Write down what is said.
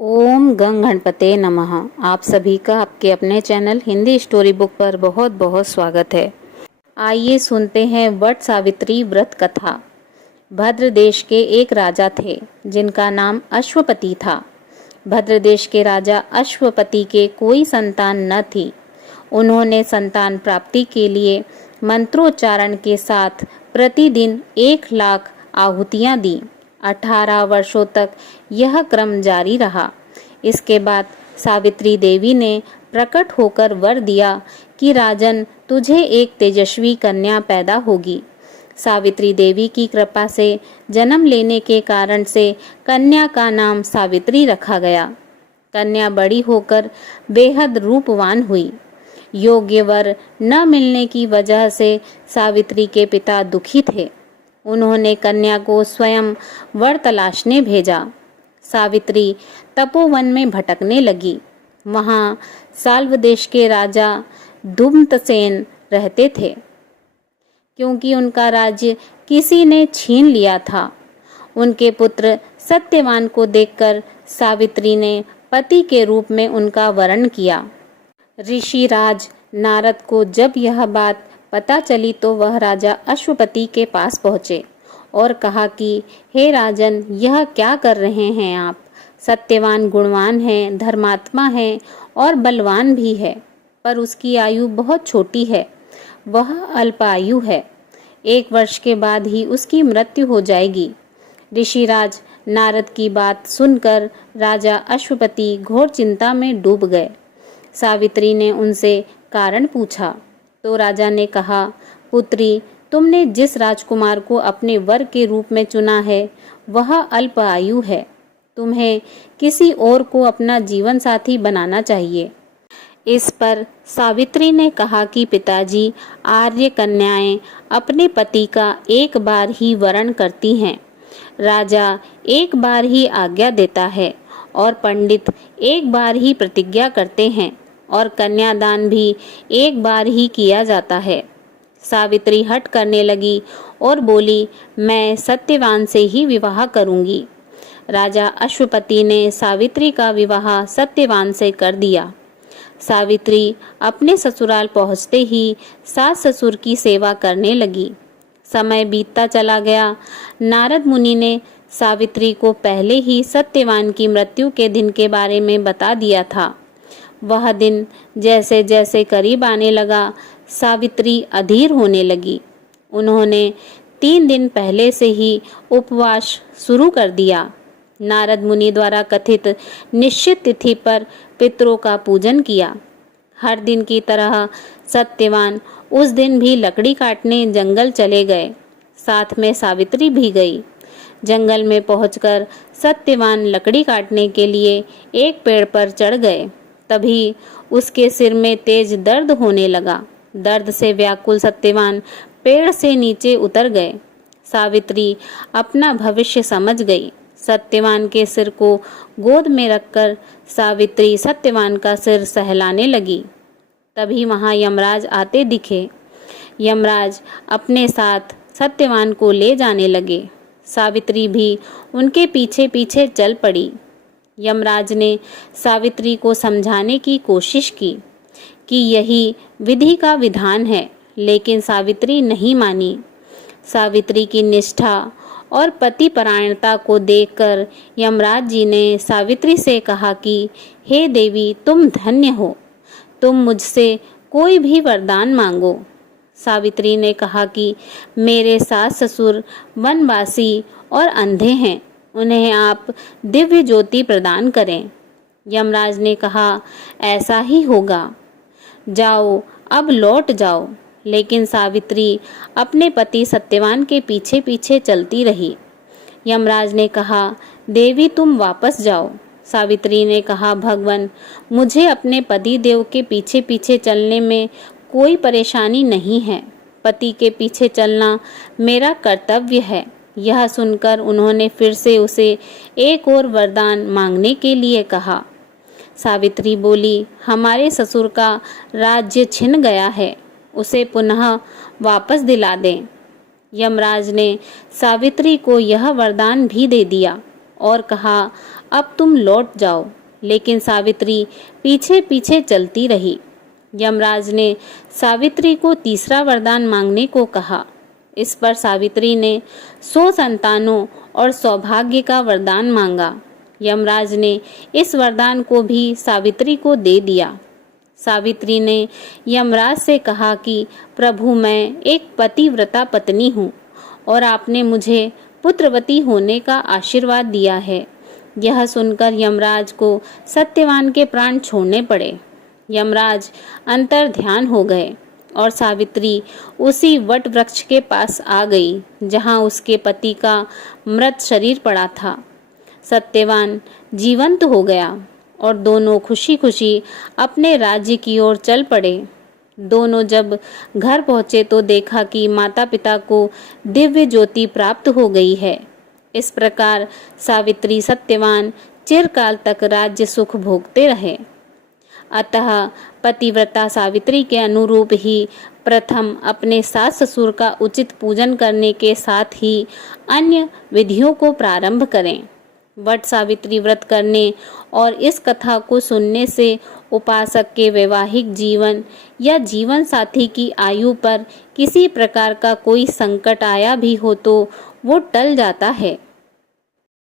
ओम गंग गणपते नमः। आप सभी का आपके अपने चैनल हिंदी स्टोरी बुक पर बहुत बहुत स्वागत है। आइए सुनते हैं वट सावित्री व्रत कथा। भद्र देश के एक राजा थे जिनका नाम अश्वपति था। भद्र देश के राजा अश्वपति के कोई संतान न थी। उन्होंने संतान प्राप्ति के लिए मंत्रोच्चारण के साथ प्रतिदिन 1,00,000 आहुतियां दी। 18 वर्षों तक यह क्रम जारी रहा। इसके बाद सावित्री देवी ने प्रकट होकर वर दिया कि राजन, तुझे एक तेजस्वी कन्या पैदा होगी। सावित्री देवी की कृपा से जन्म लेने के कारण से कन्या का नाम सावित्री रखा गया। कन्या बड़ी होकर बेहद रूपवान हुई। योग्य वर न मिलने की वजह से सावित्री के पिता दुखी थे। उन्होंने कन्या को स्वयं वर तलाशने भेजा। सावित्री तपोवन में भटकने लगी। वहां साल्व देश के राजा धूम्रसेन रहते थे। क्योंकि उनका राज्य किसी ने छीन लिया था, उनके पुत्र सत्यवान को देखकर सावित्री ने पति के रूप में उनका वरण किया। ऋषि राज नारद को जब यह बात पता चली तो वह राजा अश्वपति के पास पहुँचे और कहा कि हे राजन, यह क्या कर रहे हैं आप? सत्यवान गुणवान है, धर्मात्मा है और बलवान भी है, पर उसकी आयु बहुत छोटी है। वह अल्पायु है। 1 वर्ष के बाद ही उसकी मृत्यु हो जाएगी। ऋषिराज नारद की बात सुनकर राजा अश्वपति घोर चिंता में डूब गए। सावित्री ने उनसे कारण पूछा तो राजा ने कहा, पुत्री, तुमने जिस राजकुमार को अपने वर के रूप में चुना है वह अल्प आयु है। तुम्हें किसी और को अपना जीवन साथी बनाना चाहिए। इस पर सावित्री ने कहा कि पिताजी, आर्य कन्याएं अपने पति का एक बार ही वरण करती हैं। राजा एक बार ही आज्ञा देता है और पंडित एक बार ही प्रतिज्ञा करते हैं और कन्यादान भी एक बार ही किया जाता है। सावित्री हट करने लगी और बोली, मैं सत्यवान से ही विवाह करूंगी। राजा अश्वपति ने सावित्री का विवाह सत्यवान से कर दिया। सावित्री अपने ससुराल पहुंचते ही सास ससुर की सेवा करने लगी। समय बीतता चला गया। नारद मुनि ने सावित्री को पहले ही सत्यवान की मृत्यु के दिन के बारे में बता दिया था। वह दिन जैसे जैसे करीब आने लगा, सावित्री अधीर होने लगी। उन्होंने 3 दिन पहले से ही उपवास शुरू कर दिया। नारद मुनि द्वारा कथित निश्चित तिथि पर पितरों का पूजन किया। हर दिन की तरह सत्यवान उस दिन भी लकड़ी काटने जंगल चले गए। साथ में सावित्री भी गई। जंगल में पहुंचकर सत्यवान लकड़ी काटने के लिए एक पेड़ पर चढ़ गए। तभी उसके सिर में तेज दर्द होने लगा। दर्द से व्याकुल सत्यवान पेड़ से नीचे उतर गए। सावित्री अपना भविष्य समझ गई। सत्यवान के सिर को गोद में रखकर सावित्री सत्यवान का सिर सहलाने लगी। तभी वहां यमराज आते दिखे। यमराज अपने साथ सत्यवान को ले जाने लगे। सावित्री भी उनके पीछे पीछे चल पड़ी। यमराज ने सावित्री को समझाने की कोशिश की कि यही विधि का विधान है, लेकिन सावित्री नहीं मानी। सावित्री की निष्ठा और पतिपरायणता को देखकर यमराज जी ने सावित्री से कहा कि हे देवी, तुम धन्य हो। तुम मुझसे कोई भी वरदान मांगो। सावित्री ने कहा कि मेरे सास ससुर वनवासी और अंधे हैं, उन्हें आप दिव्य ज्योति प्रदान करें। यमराज ने कहा, ऐसा ही होगा। जाओ, अब लौट जाओ। लेकिन सावित्री अपने पति सत्यवान के पीछे पीछे चलती रही। यमराज ने कहा, देवी, तुम वापस जाओ। सावित्री ने कहा, भगवान, मुझे अपने पति देव के पीछे पीछे चलने में कोई परेशानी नहीं है। पति के पीछे चलना मेरा कर्तव्य है। यह सुनकर उन्होंने फिर से उसे एक और वरदान मांगने के लिए कहा। सावित्री बोली, हमारे ससुर का राज्य छिन गया है, उसे पुनः वापस दिला दें। यमराज ने सावित्री को यह वरदान भी दे दिया और कहा, अब तुम लौट जाओ। लेकिन सावित्री पीछे पीछे चलती रही। यमराज ने सावित्री को तीसरा वरदान मांगने को कहा। इस पर सावित्री ने 100 संतानों और सौभाग्य का वरदान मांगा। यमराज ने इस वरदान को भी सावित्री को दे दिया। सावित्री ने यमराज से कहा कि प्रभु, मैं एक पतिव्रता पत्नी हूँ और आपने मुझे पुत्रवती होने का आशीर्वाद दिया है। यह सुनकर यमराज को सत्यवान के प्राण छोड़ने पड़े। यमराज अंतर ध्यान हो गए और सावित्री उसी वट वृक्ष के पास आ गई जहाँ उसके पति का मृत शरीर पड़ा था। सत्यवान जीवंत हो गया और दोनों खुशी खुशी अपने राज्य की ओर चल पड़े। दोनों जब घर पहुँचे तो देखा कि माता पिता को दिव्य ज्योति प्राप्त हो गई है। इस प्रकार सावित्री सत्यवान चिरकाल तक राज्य सुख भोगते रहे। अतः पतिव्रता सावित्री के अनुरूप ही प्रथम अपने सास ससुर का उचित पूजन करने के साथ ही अन्य विधियों को प्रारंभ करें। वट सावित्री व्रत करने और इस कथा को सुनने से उपासक के वैवाहिक जीवन या जीवन साथी की आयु पर किसी प्रकार का कोई संकट आया भी हो तो वो टल जाता है।